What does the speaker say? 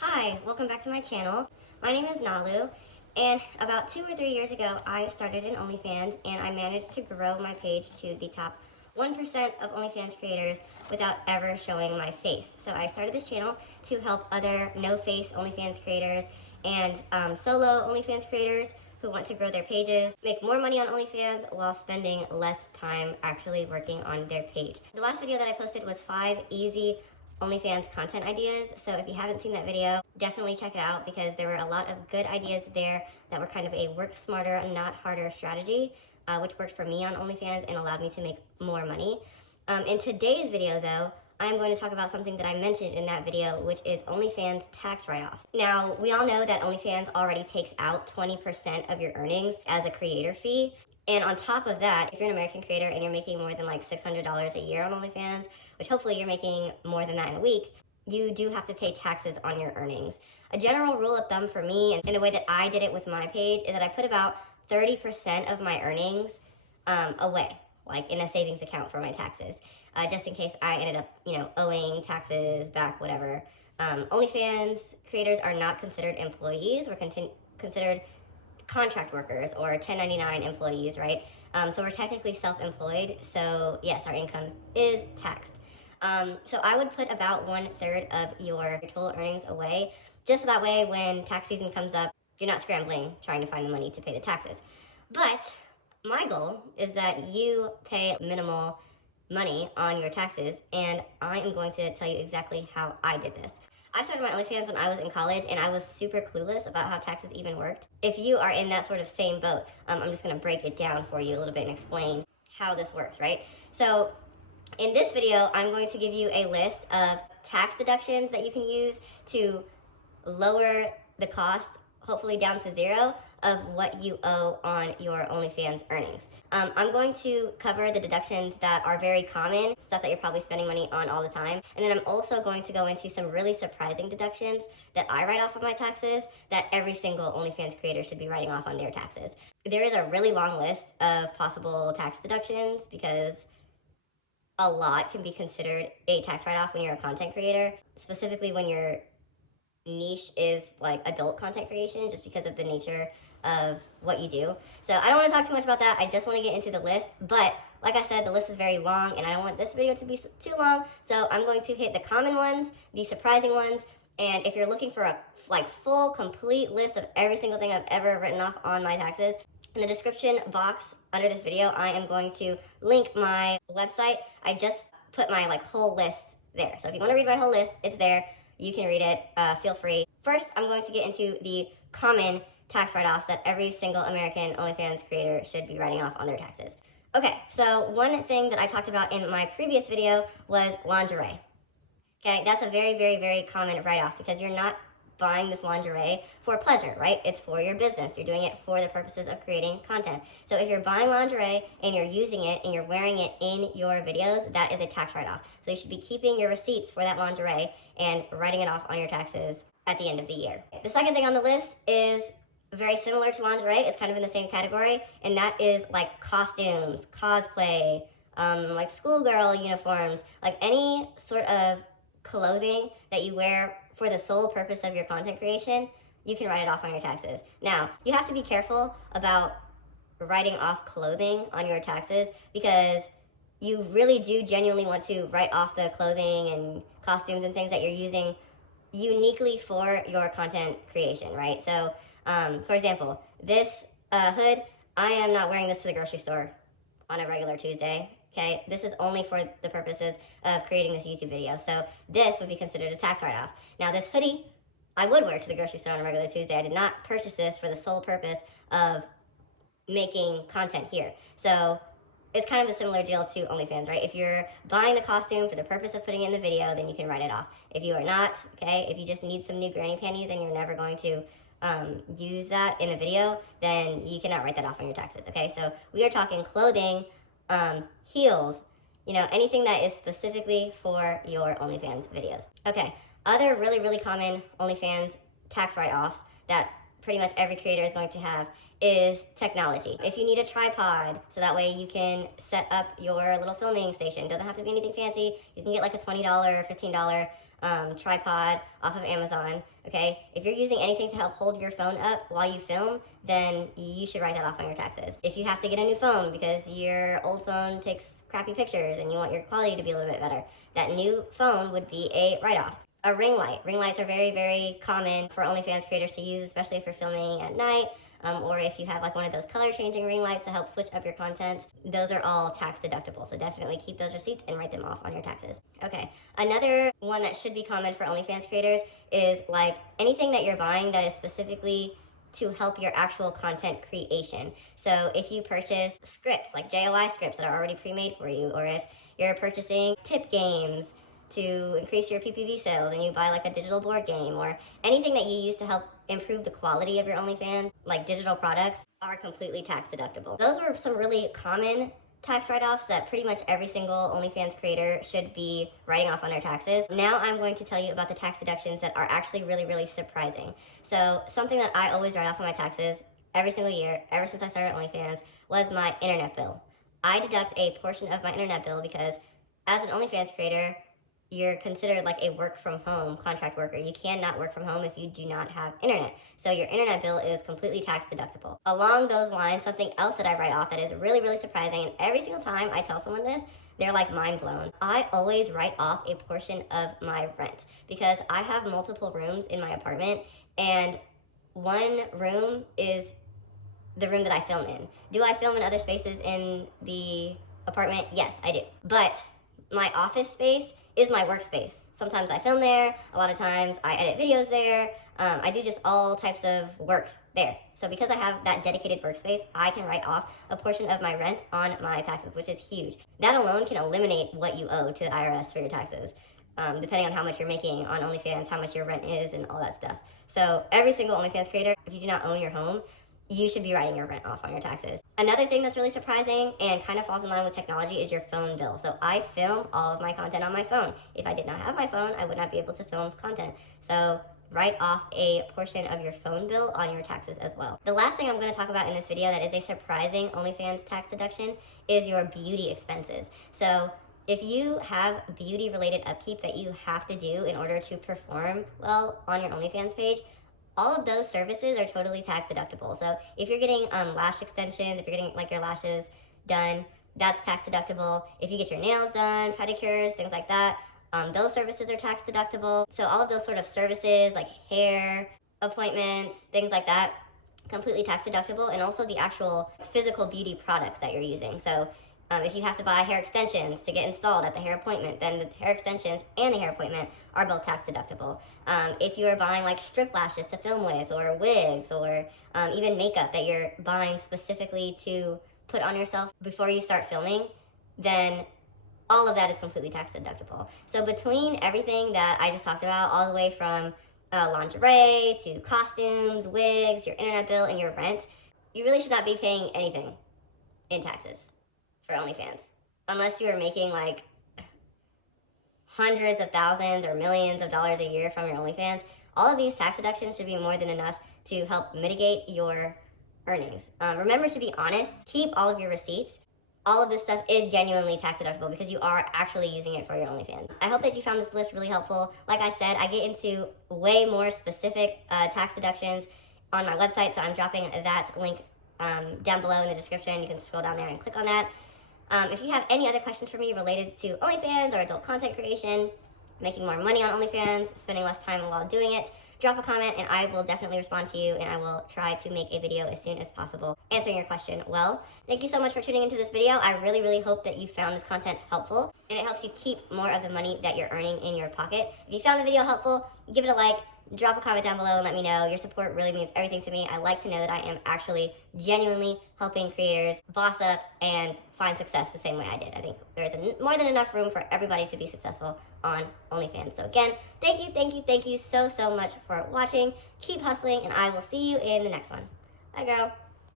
Hi, welcome back to my channel. My name is Nalu, and about 2 or 3 years ago, I started an OnlyFans, and I managed to grow my page to the top 1% of OnlyFans creators without ever showing my face. So I started this channel to help other no-face OnlyFans creators and solo OnlyFans creators who want to grow their pages, make more money on OnlyFans while spending less time actually working on their page. The last video that I posted was 5 easy OnlyFans content ideas. So if you haven't seen that video, definitely check it out because there were a lot of good ideas there that were kind of a work smarter, not harder strategy, which worked for me on OnlyFans and allowed me to make more money. In today's video though, I'm going to talk about something that I mentioned in that video, which is OnlyFans tax write-offs. Now, we all know that OnlyFans already takes out 20% of your earnings as a creator fee. And on top of that, if you're an American creator and you're making more than like $600 a year on OnlyFans, which hopefully you're making more than that in a week, you do have to pay taxes on your earnings. A general rule of thumb for me, and the way that I did it with my page, is that I put about 30% of my earnings away, like in a savings account for my taxes, just in case I ended up, owing taxes back, whatever. OnlyFans creators are not considered employees. We're considered contract workers or 1099 employees, right? So we're technically self-employed. So yes, our income is taxed. So I would put about 1/3 of your total earnings away, just so that way when tax season comes up, you're not scrambling trying to find the money to pay the taxes. But my goal is that you pay minimal money on your taxes, and I am going to tell you exactly how I did this. I started my OnlyFans when I was in college, and I was super clueless about how taxes even worked. If you are in that sort of same boat, I'm just gonna break it down for you a little bit and explain how this works, right? So in this video, I'm going to give you a list of tax deductions that you can use to lower the cost, hopefully down to zero, of what you owe on your OnlyFans earnings. I'm going to cover the deductions that are very common, stuff that you're probably spending money on all the time. And then I'm also going to go into some really surprising deductions that I write off of my taxes that every single OnlyFans creator should be writing off on their taxes. There is a really long list of possible tax deductions because a lot can be considered a tax write-off when you're a content creator, specifically when your niche is like adult content creation, just because of the nature of what you do. So I don't want to talk too much about that. I just want to get into the list. But like I said, the list is very long and I don't want this video to be too long. So I'm going to hit the common ones, the surprising ones, and if you're looking for a full complete list of every single thing I've ever written off on my taxes, in the description box under this video, I am going to link my website. I just put my whole list there. So if you want to read my whole list, it's there. You can read it, feel free. First, I'm going to get into the common tax write-offs that every single American OnlyFans creator should be writing off on their taxes. Okay, so one thing that I talked about in my previous video was lingerie. Okay, that's a very, very, very common write-off because you're not buying this lingerie for pleasure, right? It's for your business. You're doing it for the purposes of creating content. So if you're buying lingerie and you're using it and you're wearing it in your videos, that is a tax write-off. So you should be keeping your receipts for that lingerie and writing it off on your taxes at the end of the year. The second thing on the list is very similar to lingerie. It's kind of in the same category, and that is like costumes, cosplay, like schoolgirl uniforms, like any sort of clothing that you wear for the sole purpose of your content creation, you can write it off on your taxes. Now, you have to be careful about writing off clothing on your taxes because you really do genuinely want to write off the clothing and costumes and things that you're using uniquely for your content creation, right? So, for example, this hood, I am not wearing this to the grocery store on a regular Tuesday. Okay, this is only for the purposes of creating this YouTube video. So this would be considered a tax write-off. Now this hoodie, I would wear to the grocery store on a regular Tuesday. I did not purchase this for the sole purpose of making content here. So it's kind of a similar deal to OnlyFans, right? If you're buying the costume for the purpose of putting it in the video, then you can write it off. If you are not, okay, if you just need some new granny panties and you're never going to use that in the video, then you cannot write that off on your taxes, okay? So we are talking clothing, heels, anything that is specifically for your OnlyFans videos. Okay, other really, really common OnlyFans tax write-offs that pretty much every creator is going to have is technology. If you need a tripod, so that way you can set up your little filming station. It doesn't have to be anything fancy. You can get like a $20 or $15 tripod off of Amazon, okay? If you're using anything to help hold your phone up while you film, then you should write that off on your taxes. If you have to get a new phone because your old phone takes crappy pictures and you want your quality to be a little bit better, that new phone would be a write-off. A ring light. Ring lights are very, very common for OnlyFans creators to use, especially if you're filming at night, or if you have like one of those color changing ring lights to help switch up your content. Those are all tax deductible, so definitely keep those receipts and write them off on your taxes. Okay, another one that should be common for OnlyFans creators is like anything that you're buying that is specifically to help your actual content creation. So if you purchase scripts, like JOI scripts that are already pre-made for you, or if you're purchasing tip games to increase your PPV sales and you buy like a digital board game, or anything that you use to help improve the quality of your OnlyFans, like digital products, are completely tax deductible. Those were some really common tax write-offs that pretty much every single OnlyFans creator should be writing off on their taxes. Now I'm going to tell you about the tax deductions that are actually really, really surprising. So something that I always write off on my taxes every single year, ever since I started OnlyFans, was my internet bill. I deduct a portion of my internet bill because as an OnlyFans creator, you're considered like a work from home contract worker. You cannot work from home if you do not have internet. So your internet bill is completely tax deductible. Along those lines, something else that I write off that is really, really surprising, and every single time I tell someone this, they're like mind blown. I always write off a portion of my rent because I have multiple rooms in my apartment, and one room is the room that I film in. Do I film in other spaces in the apartment? Yes, I do. But my office space is my workspace. Sometimes I film there, a lot of times I edit videos there, I do just all types of work there. So because I have that dedicated workspace, I can write off a portion of my rent on my taxes, which is huge. That alone can eliminate what you owe to the IRS for your taxes, depending on how much you're making on OnlyFans, how much your rent is, and all that stuff. So every single OnlyFans creator, if you do not own your home, you should be writing your rent off on your taxes. Another thing that's really surprising and kind of falls in line with technology is your phone bill. So I film all of my content on my phone. If I did not have my phone, I would not be able to film content. So write off a portion of your phone bill on your taxes as well. The last thing I'm going to talk about in this video that is a surprising OnlyFans tax deduction is your beauty expenses. So if you have beauty related upkeep that you have to do in order to perform well on your OnlyFans page, all of those services are totally tax deductible. So if you're getting lash extensions, if you're getting like your lashes done, that's tax deductible. If you get your nails done, pedicures, things like that, those services are tax deductible. So all of those sort of services like hair, appointments, things like that, completely tax deductible. And also the actual physical beauty products that you're using. So if you have to buy hair extensions to get installed at the hair appointment, then the hair extensions and the hair appointment are both tax deductible. If you are buying like strip lashes to film with, or wigs, or even makeup that you're buying specifically to put on yourself before you start filming, then all of that is completely tax deductible. So between everything that I just talked about, all the way from lingerie to costumes, wigs, your internet bill, and your rent, you really should not be paying anything in taxes for OnlyFans, unless you are making like hundreds of thousands or millions of dollars a year from your OnlyFans. All of these tax deductions should be more than enough to help mitigate your earnings. Remember to be honest, keep all of your receipts. All of this stuff is genuinely tax deductible because you are actually using it for your OnlyFans. I hope that you found this list really helpful. Like I said, I get into way more specific tax deductions on my website, so I'm dropping that link down below in the description. You can scroll down there and click on that. If you have any other questions for me related to OnlyFans or adult content creation, making more money on OnlyFans, spending less time while doing it, drop a comment and I will definitely respond to you, and I will try to make a video as soon as possible answering your question well. Thank you so much for tuning into this video. I really, really hope that you found this content helpful and it helps you keep more of the money that you're earning in your pocket. If you found the video helpful, give it a like, drop a comment down below and let me know. Your support really means everything to me. I like to know that I am actually genuinely helping creators boss up and find success the same way I did. I think there's more than enough room for everybody to be successful on OnlyFans. So again, thank you so much for watching. Keep hustling, and I will see you in the next one. Bye, girl.